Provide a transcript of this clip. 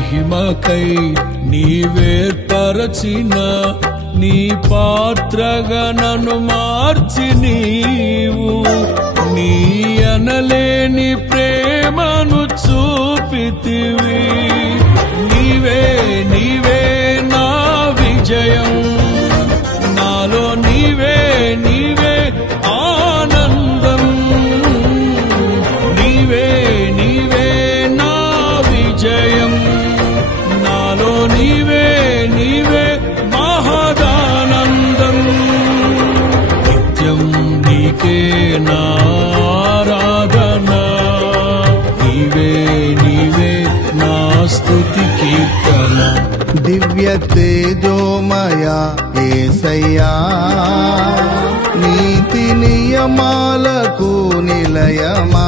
మహిమకై నీవేర్పరచిన నీ పాత్రగా నన్ను మార్చి నీవు నీ అనలేని ప్రేమను చూపితివి. నీవే నీవే నా విజయం, నాలో నీవే నీవే ఆనందం. నీవే నీవే నా విజయం, నాలో నీవే నీవే మహదానందం. నిత్యం నీకే నారాధన, నీవే నీవే నా స్తుతి కీర్తన. దివ్య తేజోమయ యేసయ్యా, నీతి నియమాలకు నిలయమా.